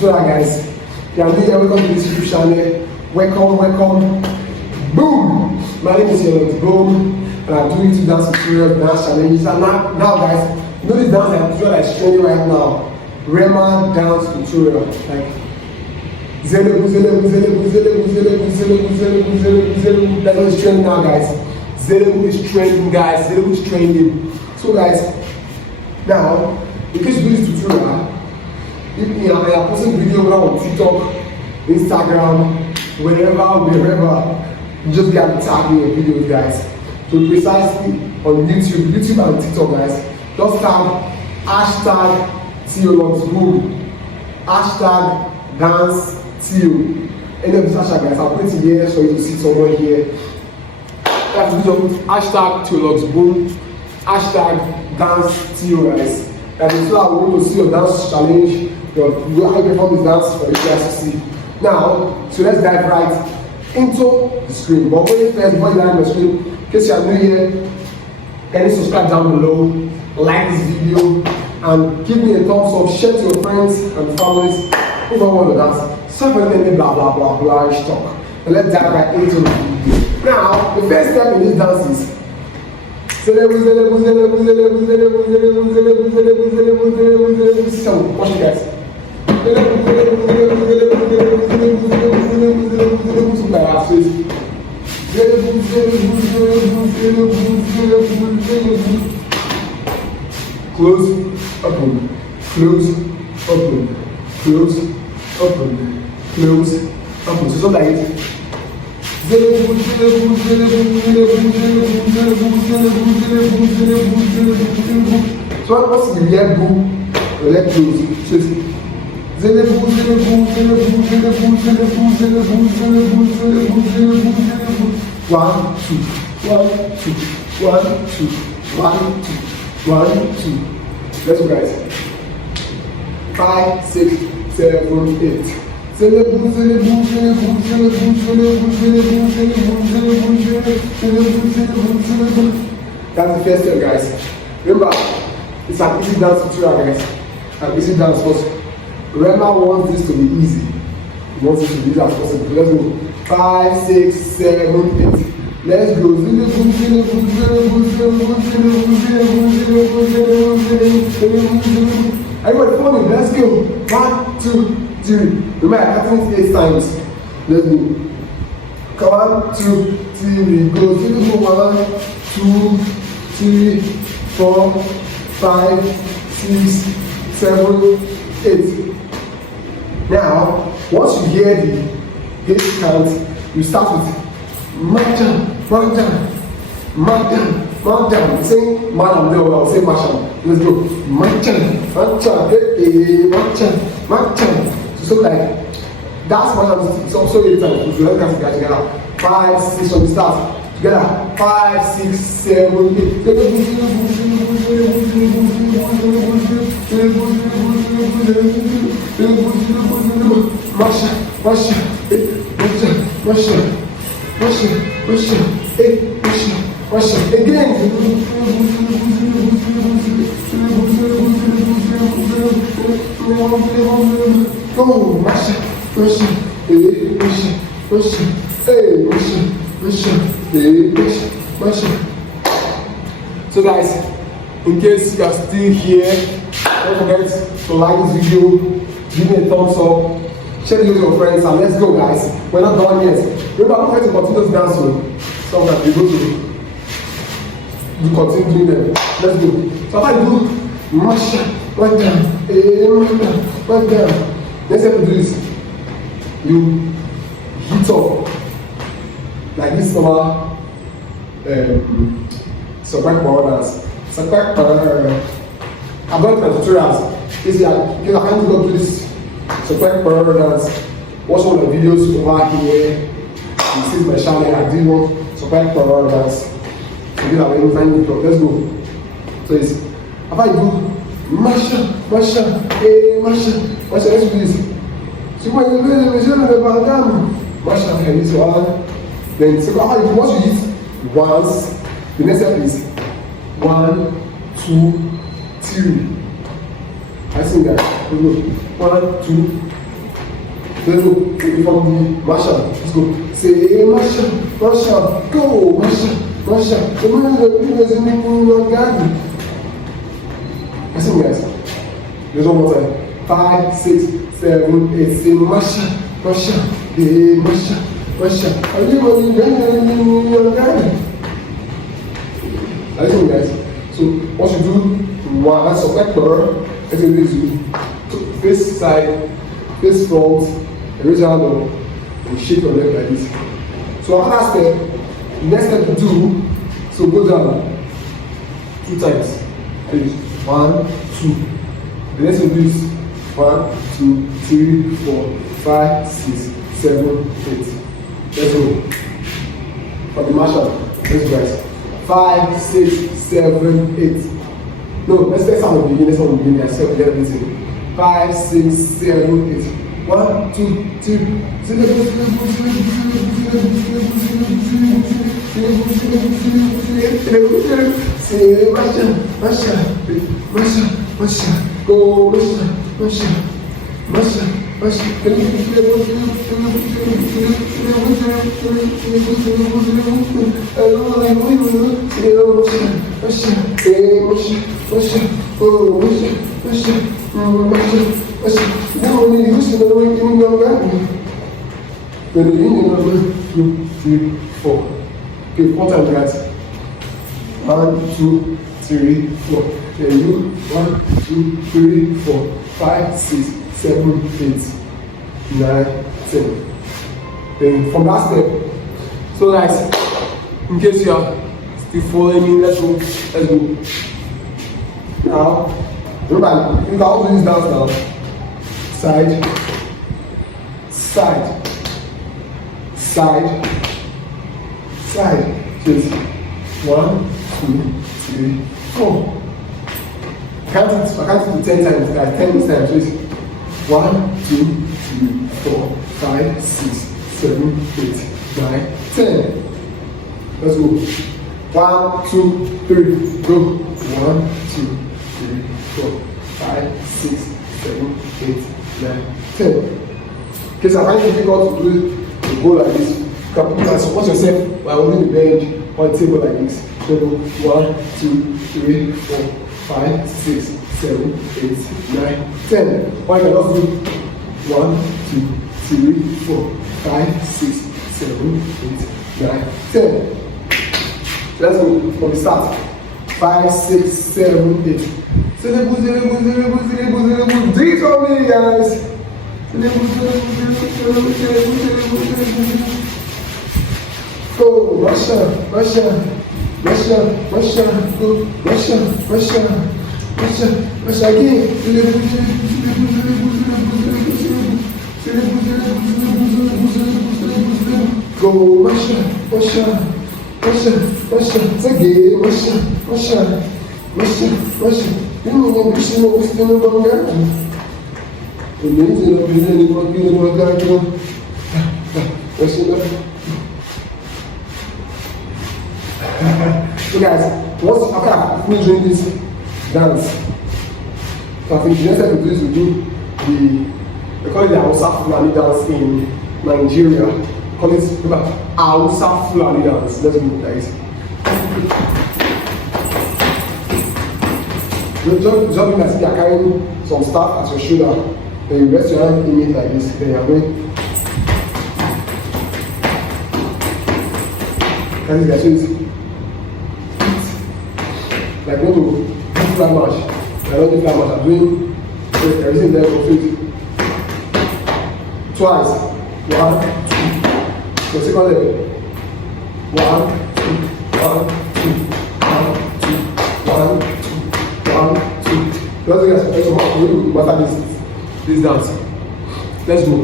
So guys, if you are new here, welcome to this YouTube channel. Welcome. Boom! My name is Boom, and I'm doing two dance tutorial dance challenges. And now guys, you know the dance tutorial that is trending right now, Rema dance tutorial. Like Kelebu. That's what is trending now, guys. Kelebu is trending, guys. Kelebu is trending. So guys, now in case you do this tutorial, if you are posting video on TikTok, Instagram, wherever, you just get tagging your videos, guys. So precisely on YouTube and TikTok, guys, just tag #TOLogsBoom, #DanceTO. Any of the hashtag, guys, I'll put it here so you can see someone here. That's #TOLogsBoom, #DanceTO, guys. And so I want to see your dance challenge. How you perform this dance for you guys to see. Now, so let's dive right into the screen. But wait first, before you land the screen, in case you are new here, can you subscribe down below, like this video, and give me a thumbs up, share to your friends and families who don't want to dance. Stop anything blah talk. And let's dive right into the video. Now, the first step in this dance is watch it, guys. Close, open, close, open, close, open, close, open. So something like it. So once you let go, let close. So One, two. Let's go, guys. 5, 6, 7, 8. That's the first step, guys. Remember, it's an easy dance tutorial, guys. An easy dance first. Rema wants this to be easy. He wants it to be easy as possible. Let's go. 5, 6, 7, 8. Let's go. Everybody follow me. Let's go. 1, 2, 3. Remember, I have 8 times. Let's go. Come on, 2, 3, go. 1, 2, 3, 4, 5, 6, 7, 8. Now, once you hear the 8 count, you start with Madam. Say Madam, no, I'll say Masham. Let's go. Madam. So like, that's Madam. It's also 8 times. So let's get together. 5, 6 on the start. Together. 5, 6, 7, 8. Again. Go, So guys, in case you are still here, don't forget to like this video, give me a thumbs up, share it with your friends, and let's go, guys. We're not done yet. Remember, don't forget to continue this dancing. So that we go to continue doing them. Let's go. So after you do one down. Next step to do this, you hit up like this normal support power dance. I've done tutorials. This is like, you know, I can't go do this. So quite parallel dance. Watch one of the videos over here. You see my channel, I did one. So quite parallel dance. So you know, when you find it, let's go. So it's after you do masha, masha, masha, masha, let's do this. So when you do the masha, and this one, then so after you once you hit once, the next step is 1, 2, 3. I see that. Let's go. 1, 2. Let's go. From the masha. Let's go. Say masha, masha, go, masha, masha. The man that is in the garden. I see guys. There's one more time. 5, 6, 7, 8. Say masha, masha, masha, masha. Are you in your garden? I see guys. So what you do? One, that's a vector. As you do, face side, face front, raise your hand up, and shake your leg like this. So after that step, the next step to do, so go down 2 times. 1, 2. The next one is 1, 2, 3, 4, 5, 6, 7, 8. Let's go. For the marshal, let's go guys. 5, 6, 7, 8. No, let's start from the beginning. Let's start from the beginning. I said everything. 5, 6, 7, 8. 1, 2, 3. Say masha, masha, masha, masha. Go masha, masha, masha, masha. Okay, 4 times guys. 1, 2, 3, 4. Then you 1, 2, 3, 4, 5, 6, 7, 8, 9, 10. Then from that step, so guys, in case you are still following me, let's go. Now, remember, you can also do this dance now. Side, side, side, side. Just 1, 2, 3, 4. I can't do 10 times, guys. 10 times. Just 1, 2, 3, 4, 5, 6, 7, 8, 9, 10. Let's go. 1, 2, 3, go. 1, 2, 3, 4, 5, 6, 7, 8, 9, 10. Because I find it difficult to do to go like this. You can support yourself by holding the bench or the table like this. So go 1, 2, 3, 4, 5, 6, 7, 8, 9, 10. Or you can also do 1, 2, 3, 4, 5, 6, 7, 8, 9, 10. Let's go from the start. 5, 6, 7, 8. Kelebu. Do it for me, guys. Go, Russia, Russia, Russia, Russia, go, Russia, Russia, Russia, Russia again. Go, Russia, Russia, Russia, Russia, again, Russia, Russia, Russia, Russia. You know what we're still about that. So guys, once after I finish doing this dance, so I think the next time we do this, we do they call it the Hausa Fulani dance in Nigeria. Call it Hausa Fulani dance. Let's do it, guys. Just like you are carrying some stuff at your shoulder, then you rest your hand in it like this, then you are going. Can you guys see it? Like go to flat march. I don't do flat march, I'm doing everything there for it. Twice. 1, 2. So second leg. 1, 2, 1, 2, 1, 2, 1, 2, 1, 2. Let's master this dance. Let's go.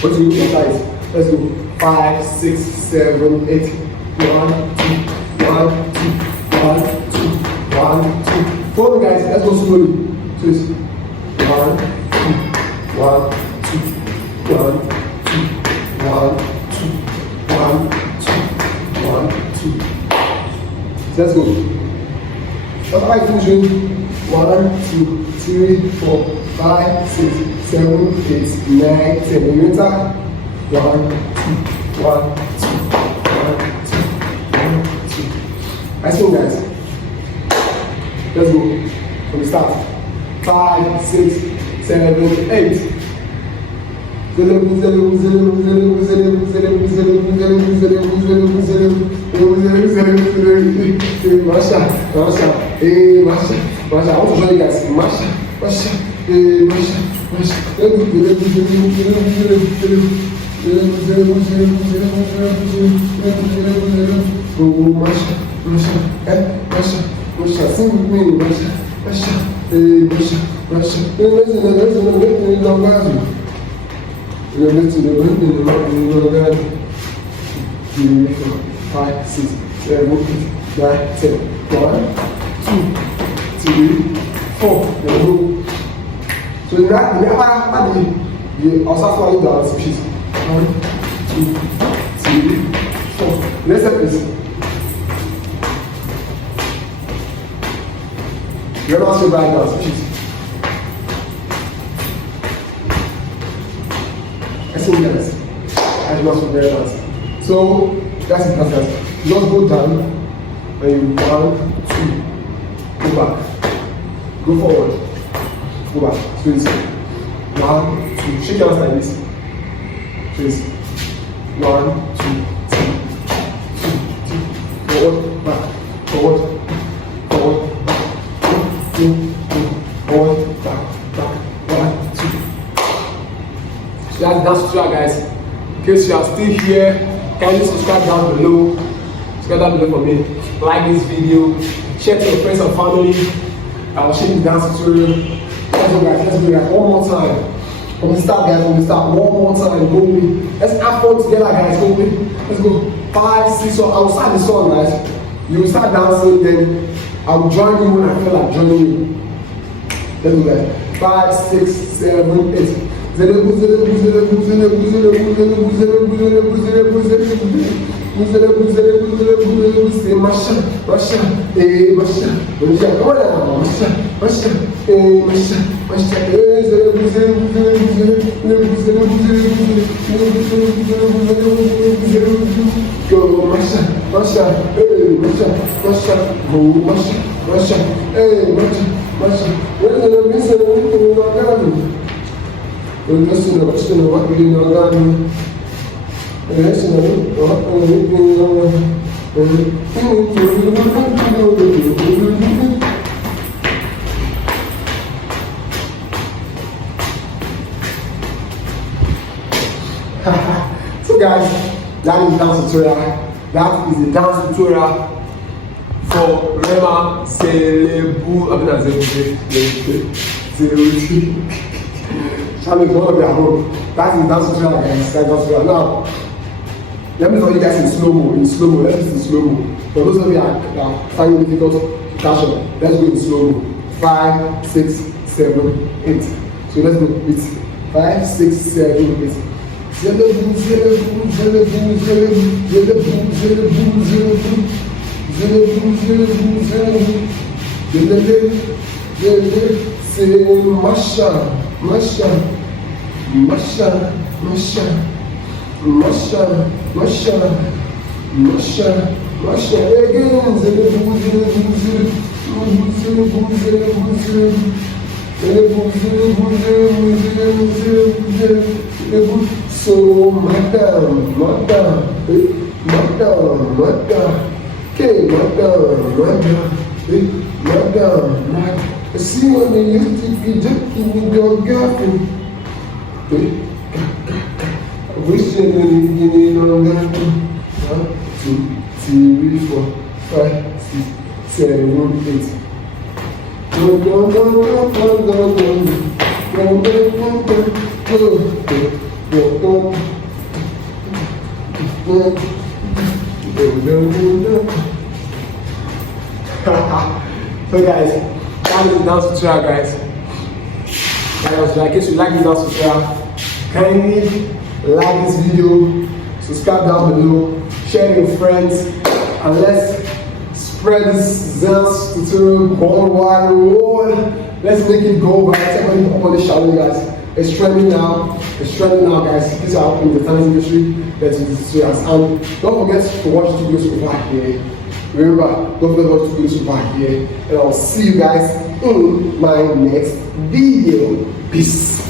What do you master it? Let's go. 5, 6, 7, 8. 1, 2, 1, 2, 1, 2, 1, 2. Follow me, guys. Let's go slowly. So it's 1, 2, 1, 2, 1, 2, 1, 2, 1, 2, 1, 2. Let's go. What am I doing? 1, 2, 3, 4, 5, 6, 7, 8, 9, 10. Remember? 1, 2, 1, 2, 1, 2, 1, 2. Nice one, guys. Let's go. From the start. 5, 6, 7, 8. Masha. I want to show you guys. Masha. Sing with me, Masha. Five, 6, 7, 8, 9, 10. 1, 2, 3, 4. So you also follow down the piece. 1, 2, 3, 4. Next step is you're also right down the piece. Excellent, guys. I do not very nice. So that's it, guys. Just go down and you 1, 2, go back, go forward, go back. So it's 1, 2, shake your hands like this. So it's 1, 2, 3, 2, forward, back, forward, forward, back, 2, forward, back, 1, 2. So that's it, guys. In case you are still here, kindly subscribe down below. Subscribe down below for me. Like this video, share to your friends and family. I will show you the dance tutorial. Let's go, guys. Let's go, guys. One more time. From the start, guys. From the start. One more time. Go with me. Let's have fun together, guys. Go with me. Let's go. 5, 6. So I will start the song, guys. You will start dancing, then I will join you when I feel like joining you. Let's go, guys. 5, 6, 7, 8. So guys, that is the dance tutorial. That is the dance tutorial for Rema, Kelebu. Challenge all of their home. That is the dance tutorial, guys. Now, let me tell you guys in slow-mo. Let's do it in slow-mo. For those of you that find it difficult to catch up, let's go in slow-mo. 5, 6, 7, 8. So let's go with 5, 6, 7, 8. So, madam, see when they used to be just with your girlfriend. Wishing you need your girlfriend. 1, 2, 3, 4, 5, 6, 7, 8. So guys, that is the dance tutorial, guys. In case you like this dance tutorial, kindly like this video, subscribe down below, share with your friends, and let's spread this dance tutorial worldwide. Let's make it go viral. Everybody up on the channel, guys. It's trending now. It's trending now, guys. These are in the dance industry. Let's do this tutorials. And don't forget to watch the videos over here. Remember, don't forget to watch the videos over here. And I'll see you guys in my next video. Peace.